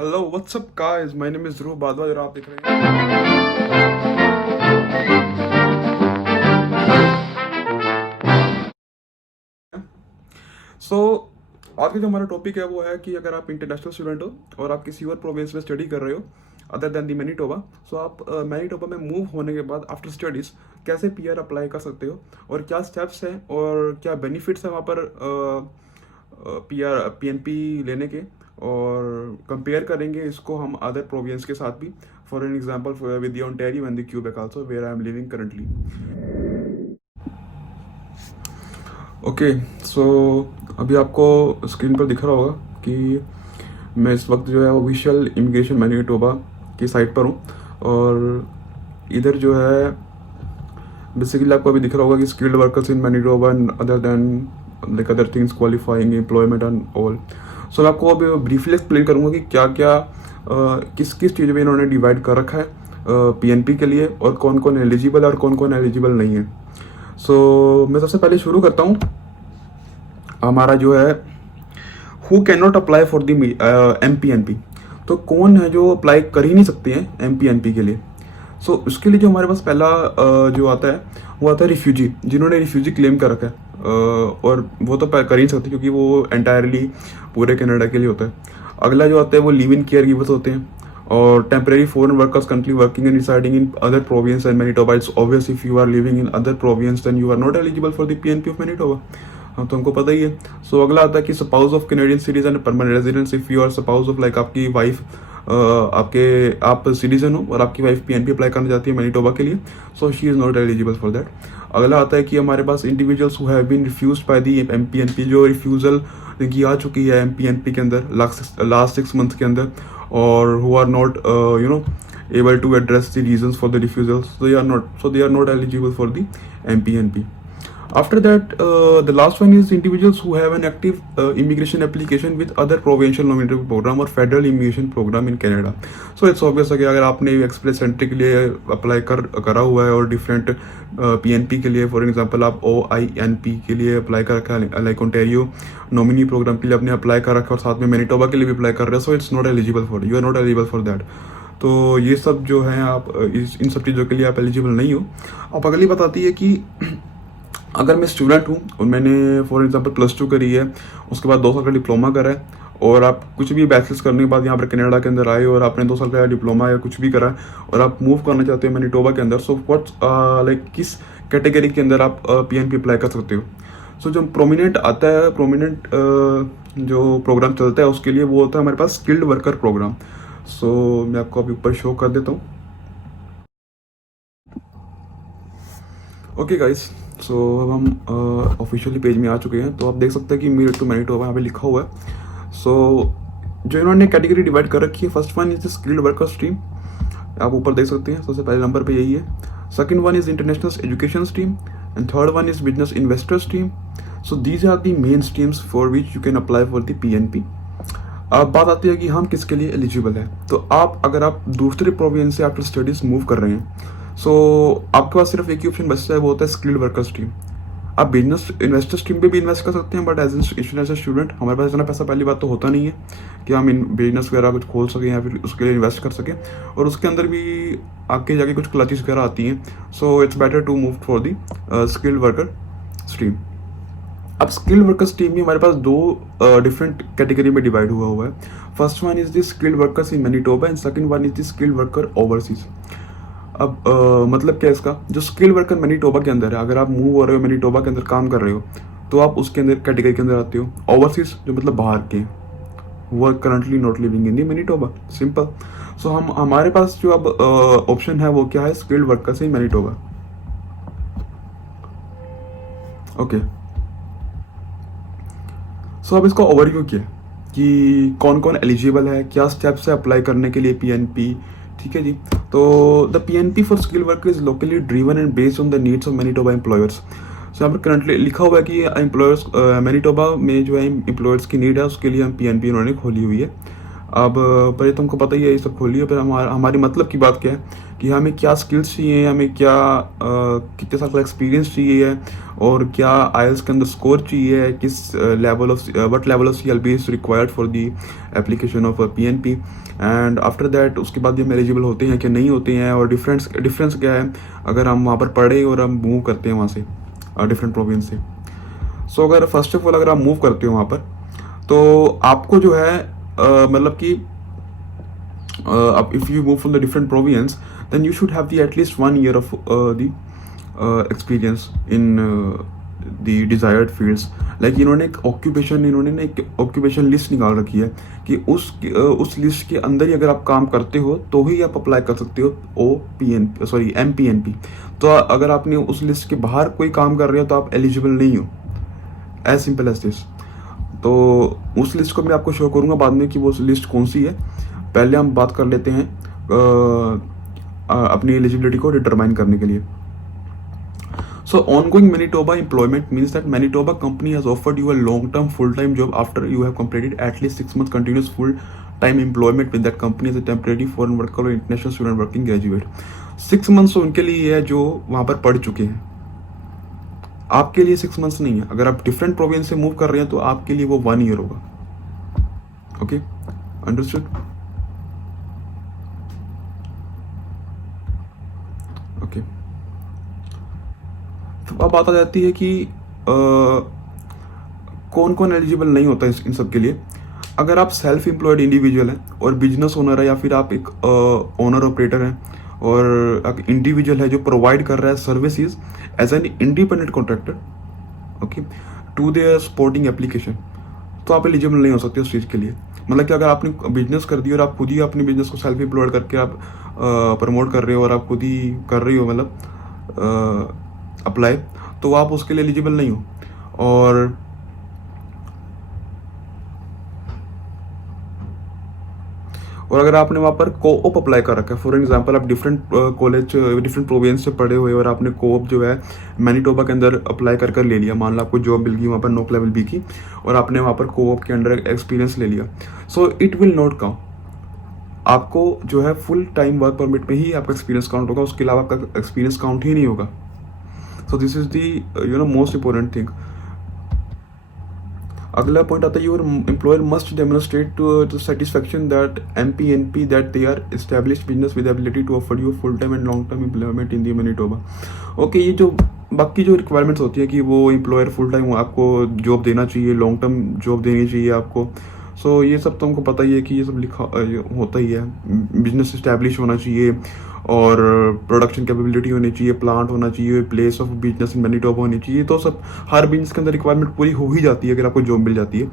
Hello what's up guys, my name is Dhruv Bhardwaj और आप देख रहे हैं। सो आज का जो हमारा टॉपिक है वो है कि अगर आप इंटरनेशनल स्टूडेंट हो और आप किसी और प्रोविंस में स्टडी कर रहे हो अदर देन दी मैनीटोबा, सो आप मैनीटोबा में मूव होने के बाद आफ्टर स्टडीज कैसे पीआर अप्लाई कर सकते हो और क्या स्टेप्स हैं और क्या बेनिफिट्स हैं वहाँ पर पीएनपी लेने के, और कंपेयर करेंगे इसको हम अदर प्रोविंस के साथ भी। For an example with the Ontario and the Quebec also where I am living currently. Okay, so अभी आपको स्क्रीन पर दिख रहा होगा कि मैं इस वक्त जो है ऑफिशियल इमिग्रेशन मैनीटोबा की साइट पर हूँ, और इधर जो है बेसिकली आपको अभी दिख रहा होगा कि skilled workers in Manitoba and other than like other things qualifying employment and all. So मैं आपको अभी ब्रीफली एक्सप्लेन करूँगा कि क्या क्या किस किस चीज़ में इन्होंने डिवाइड कर रखा है पीएनपी के लिए, और कौन कौन एलिजिबल है और कौन कौन एलिजिबल नहीं है। सो मैं सबसे पहले शुरू करता हूँ। हमारा जो है who can not apply for the MPNP, तो कौन है जो अप्लाई कर ही नहीं सकते हैं एमपीएनपी के लिए। सो उसके लिए जो हमारे पास पहला जो आता है वो आता है रिफ्यूजी, जिन्होंने रिफ्यूजी क्लेम कर रखा है, और वो तो कर ही नहीं सकते क्योंकि वो एंटायरली पूरे कनाडा के लिए होता है। अगला जो आता है वो लिव इन केयर गिवर्स होते हैं, और temporary foreign workers country working and residing in other province and Manitoba. It's obvious if you are living in other province then you are not eligible for the PNP of Manitoba. हाँ, तो हमको पता ही है। सो अगला आता है कि spouse of Canadian citizen permanent residence, if you are spouse of like आपकी वाइफ आप सिटीजन हो और आपकी वाइफ पीएनपी अप्लाई करना चाहती है मैनीटोबा के लिए, so she is not eligible for that. अगला आता है कि हमारे पास individuals who have been refused by the MPNP, जो रिफ्यूजल की आ चुकी है एमपीएनपी के अंदर लास्ट 6 मंथ के अंदर, और who are not able to address the reasons for the refusal, so they are not eligible for the MPNP. After that, the last one is individuals who have an active immigration application with other provincial nominative program or federal immigration program in Canada. So it's obvious है कि अगर आपने express entry के लिए apply करा हुआ है और डिफरेंट पीएनपी के लिए, फॉर एग्जांपल आप OINP के लिए अप्लाई कर रखा है, लाइक ओंटारियो नॉमिनी प्रोग्राम के लिए आपने अप्लाई कर रखा है और साथ में मैनीटोबा के लिए भी अप्लाई कर रहे हो, so it's not eligible for, you are not eligible for that. तो ये सब जो है आप इन सब चीज़ों के लिए आप एलिजिबल नहीं हो। अब अगली बात आती है कि अगर मैं स्टूडेंट हूँ और मैंने फॉर एग्जांपल +2 करी है, उसके बाद 2 साल का डिप्लोमा करा है, और आप कुछ भी बैचलर्स करने के बाद यहाँ पर कनाडा के अंदर आए और आपने 2 साल का डिप्लोमा या कुछ भी करा है और आप मूव करना चाहते हो मैनीटोबा के अंदर, सो व्हाट्स लाइक किस कैटेगरी के अंदर आप पीएनपी अप्लाई कर सकते हो। सो जो प्रोमिनेंट आता है, प्रोमिनेंट जो प्रोग्राम चलता है उसके लिए वो होता है हमारे पास स्किल्ड वर्कर प्रोग्राम। सो मैं आपको अभी ऊपर शो कर देता हूँ। ओके गाइस, सो अब हम ऑफिशियली पेज में आ चुके हैं। तो आप देख सकते हैं कि मीट टू मैनीटोबा यहाँ पे लिखा हुआ है। सो जो इन्होंने कैटेगरी डिवाइड कर रखी है, first one is the skilled worker stream, आप ऊपर देख सकते हैं सबसे पहले नंबर पे यही है। Second one is international education stream and third one is business investor stream. So these are the main streams for which you can apply for the PNP. अब बात आती है कि हम किसके लिए एलिजिबल है। तो अगर आप दूसरे प्रोविंस से आफ्टर स्टडीज मूव कर रहे हैं, सो आपके पास सिर्फ एक ही ऑप्शन बचता है, वो होता है स्किल्ड वर्कर स्ट्रीम। आप बिजनेस इन्वेस्टर स्ट्रीम पे भी इन्वेस्ट कर सकते हैं, बट एज एन स्टूडेंट हमारे पास इतना पैसा पहली बात तो होता नहीं है कि हम इन बिजनेस वगैरह कुछ खोल सकें या फिर उसके लिए इन्वेस्ट कर सकें, और उसके अंदर भी आगे जाके कुछ क्लचेस वगैरह आती हैं। So it's better to move for the skilled worker stream. अब स्किल्ड वर्कर स्ट्रीम में हमारे पास 2 डिफरेंट कैटेगरी में डिवाइड हुआ है। First one is the skilled workers in Manitoba and second one is the skilled worker overseas. अब मतलब क्या है इसका, जो स्किल्ड वर्कर मैनीटोबा के अंदर है, अगर आप मूव हो रहे हो मैनीटोबा के अंदर काम कर रहे हो तो आप उसके अंदर कैटेगरी के अंदर आते हो। ओवरसीज जो मतलब बाहर के, वो are currently not living in the Manitoba, simple. So हमारे पास जो अब ऑप्शन है वो क्या है, skilled workers in Manitoba. Okay, so अब इसका ओवरव्यू किया कि कौन कौन एलिजिबल है, क्या स्टेप्स है अप्लाई करने के लिए पीएनपी। ठीक है जी। तो the PNP for skill worker is locally driven and based on the needs of Manitoba employers. So यहाँ पर करंटली लिखा हुआ है कि एम्प्लॉयर्स मैनीटोबा में जो है एम्प्लॉयर्स की नीड है उसके लिए हम पीएनपी उन्होंने खोली हुई है। अब पर ये तुमको पता ही है, ये सब खोली है, पर हमारी मतलब की बात क्या है कि हमें क्या स्किल्स चाहिए, हमें क्या कितने साल का एक्सपीरियंस चाहिए है, और क्या आईएलटीएस के अंदर स्कोर चाहिए, किस level of what level of CLB is required for the application of PNP. And after that उसके बाद हम एलिजिबल होते हैं कि नहीं होते हैं, और डिफरेंस क्या है अगर हम वहाँ पर पढ़े और हम मूव करते हैं वहाँ से डिफरेंट प्रोविंस से। सो अगर फर्स्ट ऑफ ऑल अगर आप मूव करते हो वहाँ पर, तो आपको जो है मतलब कि if you move from the different province, then you should have the at least 1 year of the experience in the desired fields. Like इन्होंने एक ऑक्यूपेशन लिस्ट निकाल रखी है कि उस लिस्ट के अंदर ही अगर आप काम करते हो तो ही आप अप्लाई कर सकते हो MPNP। तो अगर आपने उस लिस्ट के बाहर कोई काम कर रहे हो तो आप एलिजिबल नहीं हो, एज सिंपल एज दिस। तो उस लिस्ट को मैं आपको शो करूंगा बाद में कि वो लिस्ट कौन सी है। पहले हम बात कर लेते हैं अपनी एलिजिबिलिटी को डिटरमाइन करने के लिए। So ongoing Manitoba employment means that Manitoba company has offered you a long term full time job after you have completed at least 6 months continuous full time employment with that company as a temporary foreign worker और international student working graduate. 6 months उनके लिए है जो वहां पर पढ़ चुके हैं, आपके लिए 6 months नहीं है। अगर आप डिफरेंट प्रोविंस से मूव कर रहे हैं तो आपके लिए वो 1 year होगा। Okay, understood. ओके, तो अब बात आ जाती है कि कौन कौन एलिजिबल नहीं होता है इन सब के लिए। अगर आप सेल्फ एम्प्लॉयड इंडिविजुअल हैं और बिजनेस ओनर है, या फिर आप एक ओनर ऑपरेटर हैं और एक इंडिविजुअल है जो प्रोवाइड कर रहा है services as an independent contractor, okay, to their supporting application, तो आप एलिजिबल नहीं हो सकते उस चीज़ के लिए। मतलब कि अगर आपने बिजनेस कर दी और आप खुद ही अपने बिजनेस को सेल्फ एम्प्लॉयड करके आप प्रमोट कर रहे हो और आप खुद ही कर रही हो मतलब अप्लाई, तो आप उसके लिए एलिजिबल नहीं हो। और अगर आपने वहाँ पर कोऑप अप्लाई कर रखा है, फॉर एग्जांपल आप डिफरेंट कॉलेज डिफरेंट प्रोविंस से पढ़े हुए और आपने कोऑप जो है मैनिटोबा के अंदर अप्लाई कर ले लिया, मान लो आपको जॉब मिल गई वहाँ पर नोक लेवल बी की, और आपने वहाँ पर कोऑप के अंडर एक्सपीरियंस ले लिया, so it will not count. आपको जो है फुल टाइम वर्क परमिट में ही आपका एक्सपीरियंस काउंट होगा, उसके अलावा आपका एक्सपीरियंस काउंट ही नहीं होगा। So this is the most important thing. अगला पॉइंट आता है your employer must demonstrate to satisfaction that MPNP that they are established business with ability to offer you full time and long term employment in the Manitoba. Okay, ये जो बाकी जो requirements होती है कि वो एम्प्लॉयर फुल टाइम आपको job देना चाहिए, लॉन्ग टर्म जॉब देनी चाहिए आपको, सो ये सब तो हमको पता ही है कि ये सब लिखा होता ही है। बिजनेस इस्टेब्लिश होना चाहिए और प्रोडक्शन कैपेबिलिटी होनी चाहिए, प्लांट होना चाहिए, place of business in Manitoba होनी चाहिए, तो सब हर बिजनेस के अंदर रिक्वायरमेंट पूरी हो ही जाती है अगर आपको जॉब मिल जाती है।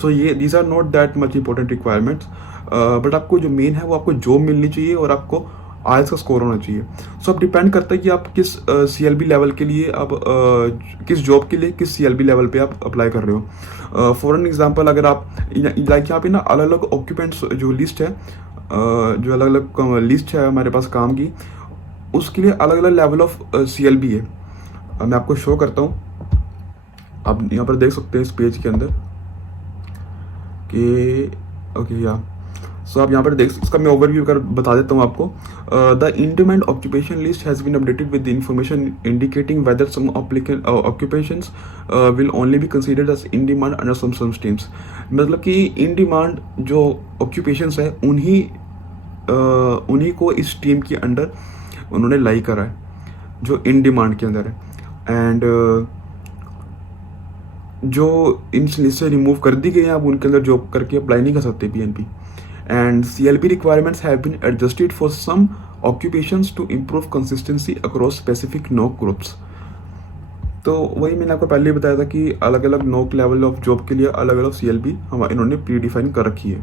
सो ये these are not that much important requirements, but आपको जो मेन है वो आपको जॉब मिलनी चाहिए और आपको आईएलटीएस का स्कोर होना चाहिए। सो अब डिपेंड करता है कि आप किस CLB लेवल के लिए आप किस जॉब के लिए किस CLB लेवल पे आप अप्लाई कर रहे हो। फॉर एन एग्जांपल अगर आप लाइक यहाँ पे ना अलग अलग ऑक्यूपेंट्स जो लिस्ट है, जो अलग अलग लिस्ट है हमारे पास काम की, उसके लिए अलग अलग लेवल ऑफ CLB है। मैं आपको शो करता हूँ, आप यहाँ पर देख सकते हैं इस पेज के अंदर कि ओके या सो आप यहाँ पर देख, इसका मैं ओवरव्यू कर बता देता हूँ आपको। The in demand occupation list has been updated with the information indicating whether some occupations will only be considered as in demand under some streams. मतलब कि इन डिमांड जो ऑक्यूपेशंस है उन्हीं को इस स्ट्रीम के अंडर उन्होंने लाई करा है जो इन डिमांड के अंदर है। एंड जो इन लिस्ट से रिमूव कर दी गई है, आप उनके अंदर जॉब करके अप्लाई नहीं कर सकते PNP। and CLB requirements have been adjusted for some occupations to improve consistency across specific NOC groups। तो वही मैंने आपको पहले ही बताया था कि अलग अलग NOC लेवल ऑफ जॉब के लिए अलग अलग CLB हम इन्होंने प्री डिफाइन कर रखी है।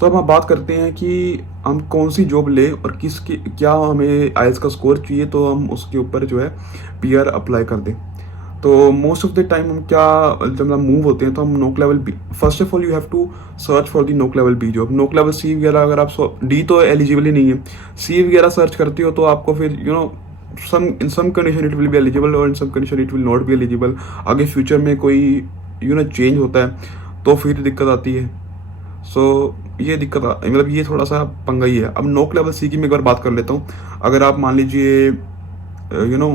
तो अब हम बात करते हैं कि हम कौन सी जॉब ले और किसकी क्या हमें आईएलटीएस का स्कोर चाहिए, तो हम उसके ऊपर जो है PR अप्लाई कर दें। तो मोस्ट ऑफ द टाइम हम क्या जब हम मूव होते हैं तो हम NOC level B, first of all you have to search for the NOC level B job. NOC level C वगैरह अगर आप D तो एलिजिबल ही नहीं है, C वगैरह सर्च करते हो तो आपको फिर in some condition it will be eligible और in some condition it will not be eligible. आगे फ्यूचर में कोई चेंज होता है तो फिर दिक्कत आती है। सो ये दिक्कत मतलब ये थोड़ा सा पंगा ही है। अब नोक लेवल सी की मैं एक बार बात कर लेता हूँ। अगर आप मान लीजिए you know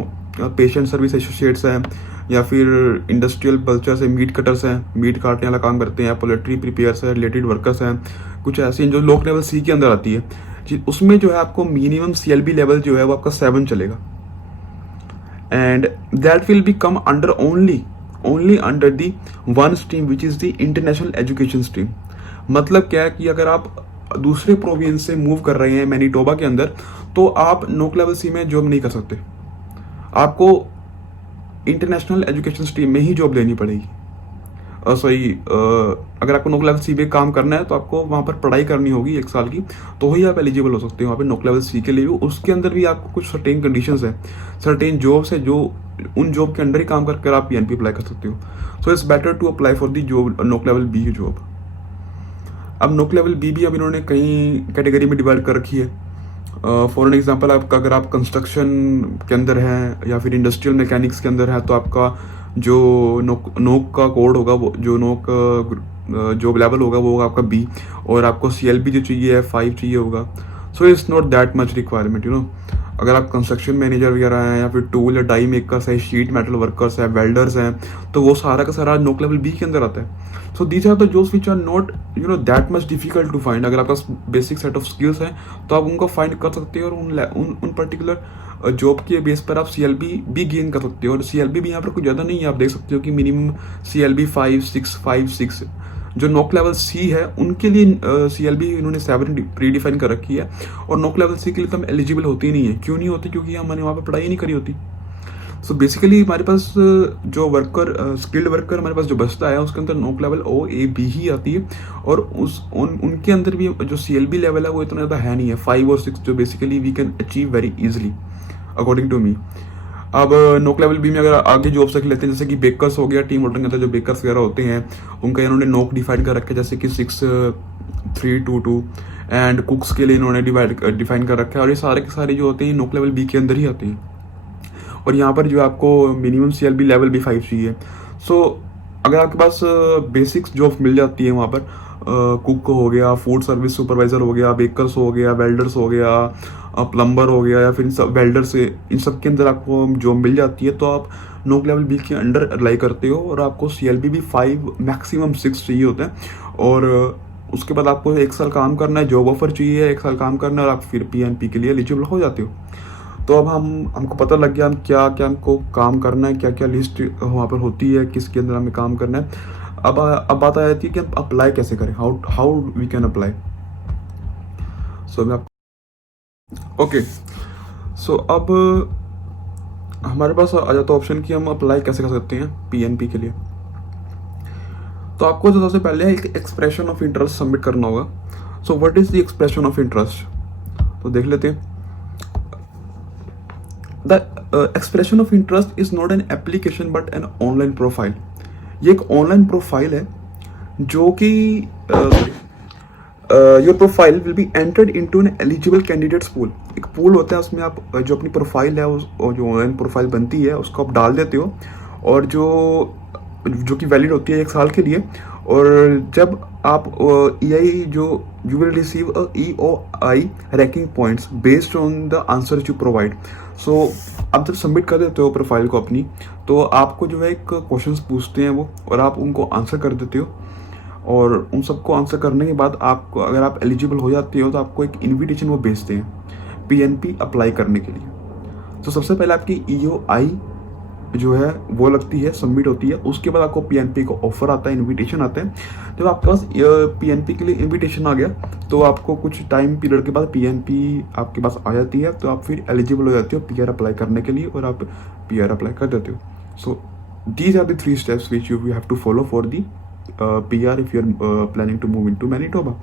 patient service associates हैं, या फिर इंडस्ट्रियल बल्चर्स हैं, मीट कटर्स हैं, मीट काटने वाला काम करते हैं, पोल्ट्री प्रिपेयर्स हैं, रिलेटेड वर्कर्स हैं, कुछ ऐसे हैं जो लोक लेवल सी के अंदर आती है जी। उसमें जो है आपको मिनिमम CLB लेवल जो है वो आपका 7 चलेगा, and that will be come under only under the one stream which is the international education stream. मतलब क्या है कि अगर आप दूसरे प्रोविंस से मूव कर रहे हैं मैनीटोबा के अंदर, तो आप नोक लेवल सी में जॉब नहीं कर सकते, आपको इंटरनेशनल एजुकेशन स्ट्रीम में ही जॉब लेनी पड़ेगी। सॉरी, अगर आपको नोक लेवल सी पे काम करना है तो आपको वहाँ पर पढ़ाई करनी होगी 1 साल की, तो ही आप एलिजिबल हो सकते हो वहाँ पे नोक लेवल सी के लिए भी। उसके अंदर भी आपको कुछ सर्टेन कंडीशंस है, सर्टेन जॉब्स है, जो उन जॉब के अंदर ही काम करके आप PNP अप्लाई कर सकते हो। So it's better to apply for the job NOC level B job. अब नोक लेवल बी भी अब इन्होंने कई कैटेगरी में डिवाइड कर रखी है। फॉर एन एग्जाम्पल, आपका अगर आप कंस्ट्रक्शन के अंदर हैं या फिर इंडस्ट्रियल मैकेनिक्स के अंदर है, तो आपका जो नोक का कोड होगा, वो जो नोक जो लेवल होगा वो होगा आपका B, और आपको CLB जो चाहिए है 5 चाहिए होगा। सो it's not that much requirement, अगर आप कंस्ट्रक्शन मैनेजर वगैरह हैं, या फिर टूल या डाई मेकर्स है, शीट मेटल वर्कर्स है, वेल्डर्स हैं, तो वो सारा का सारा नोक लेवल B के अंदर आता है। So these are the jobs which are not that much difficult to find. अगर आपका बेसिक सेट ऑफ स्किल्स हैं तो आप उनको फाइंड कर सकते हो, और उन पर्टिकुलर जॉब के बेस पर आप CLB भी गेन कर सकते हो। और CLB भी यहाँ पर कुछ ज़्यादा नहीं है, आप देख सकते हो कि मिनिमम CLB 5, 6 जो नोक लेवल C है उनके लिए CLB इन्होंने 7 प्री डिफाइन कर रखी है, और नोक लेवल C के लिए तो हम एलिजिबल होती ही नहीं है। क्यों नहीं होती? क्योंकि हमने वहाँ पर पढ़ाई नहीं करी होती। सो बेसिकली हमारे पास जो वर्कर स्किल्ड वर्कर हमारे पास जो बचता है, उसके अंदर नोक लेवल OAB ही आती है, और उनके अंदर भी जो CLB लेवल है वो इतना ज़्यादा है नहीं है, 5 और 6 जो basically we can achieve very easily according to me. अब नोक लेवल बी में अगर आगे जॉब देख लेते हैं, जैसे कि बेकर्स हो गया, टीम ऑर्डर के अंदर जो बेकर्स वगैरह होते हैं उनका इन्होंने नोक डिफाइन कर रखे हैं, जैसे कि 6, 3, 2, 2, एंड कुक्स के लिए इन्होंने डिफाइन कर रखा है, और ये सारे के सारे जो होते हैं नोक लेवल B के अंदर ही आते हैं। और यहाँ पर जो आपको मिनिमम CLB लेवल भी 5 चाहिए। सो अगर आपके पास बेसिक्स जॉब मिल जाती है वहाँ पर, कुक हो गया, फूड सर्विस सुपरवाइजर हो गया, बेकर्स हो गया, वेल्डर्स हो गया, प्लम्बर हो गया, या फिर सब वेल्डर्स, इन सब के अंदर आपको जॉब मिल जाती है, तो आप नोक लेवल B के अंडर अप्लाई करते हो, और आपको CLB भी 5 मैक्सिमम 6 चाहिए होता है। और उसके बाद आपको 1 साल काम करना है, जॉब ऑफर चाहिए, 1 साल काम करना है, और आप फिर PNP के लिए एलिजिबल हो जाते हो। तो अब हमको पता लग गया हम क्या क्या हमको काम करना है, क्या क्या लिस्ट वहाँ पर होती है, किसके अंदर हमें काम करना है। अब बात आ जाती है कि हम अप्लाई कैसे करें, हाउ वी कैन अप्लाई। सो मैं ओके, सो अब हमारे पास आ जाता है ऑप्शन कि हम अप्लाई कैसे कर सकते हैं PNP के लिए। तो आपको सबसे पहले एक एक्सप्रेशन ऑफ इंटरेस्ट सबमिट करना होगा। So what is the expression of interest, तो देख लेते हैं। The expression of interest is not an application but an online profile. ये एक ऑनलाइन प्रोफाइल है जो कि your profile will be entered into an eligible candidates pool. एक पूल होता है, उसमें आप जो अपनी प्रोफाइल है जो ऑनलाइन प्रोफाइल बनती है उसको आप डाल देते हो, और जो कि वैलिड होती है 1 साल के लिए। और जब आप EI जो you will receive EOI ranking points based on the answer you provide. So आप जब सबमिट कर देते हो प्रोफाइल को अपनी, तो आपको जो है एक क्वेश्चंस पूछते हैं वो, और आप उनको आंसर कर देते हो, और उन सबको आंसर करने के बाद आपको, अगर आप एलिजिबल हो जाते हो, तो आपको एक इन्विटेशन वो भेजते हैं PNP अप्लाई करने के लिए। तो सबसे पहले आपकी EOI जो है वो लगती है, सबमिट होती है, उसके बाद आपको PNP को ऑफर आता है, इनविटेशन आता है। जब आपके पास PNP के लिए इनविटेशन आ गया, तो आपको कुछ टाइम पीरियड के बाद PNP आपके पास आ जाती है, तो आप फिर एलिजिबल हो जाते हो PR अप्लाई करने के लिए, और आप PR अप्लाई कर देते हो। So these are the 3 steps which you have to follow for the PR if you're planning to move into Manitoba.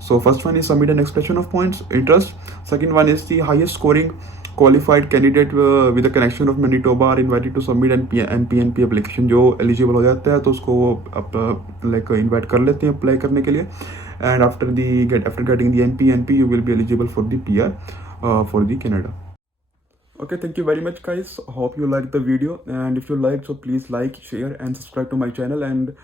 So first one is submit an expression of points interest. Second one is the highest scoring qualified candidate with a connection of Manitoba are invited to submit an PNP application. जो eligible हो जाता है तो उसको like invite कर लेते हैं apply करने के लिए, and after getting the NP you will be eligible for the PR for the Canada. Okay, thank you very much guys, hope you liked the video, and if you liked, so please like, share and subscribe to my channel, and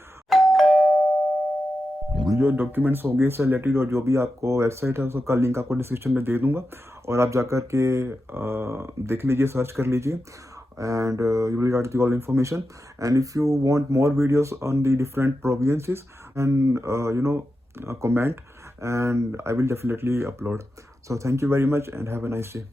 जो documents होंगे इससे related और जो भी आपको website है उसका link आपको डिस्क्रिप्शन में दे दूंगा, और आप जाकर के देख लीजिए, सर्च कर लीजिए, and you will get the all information. And if you want more videos on the different provinces, and comment, and I will definitely upload. So thank you very much and have a nice day.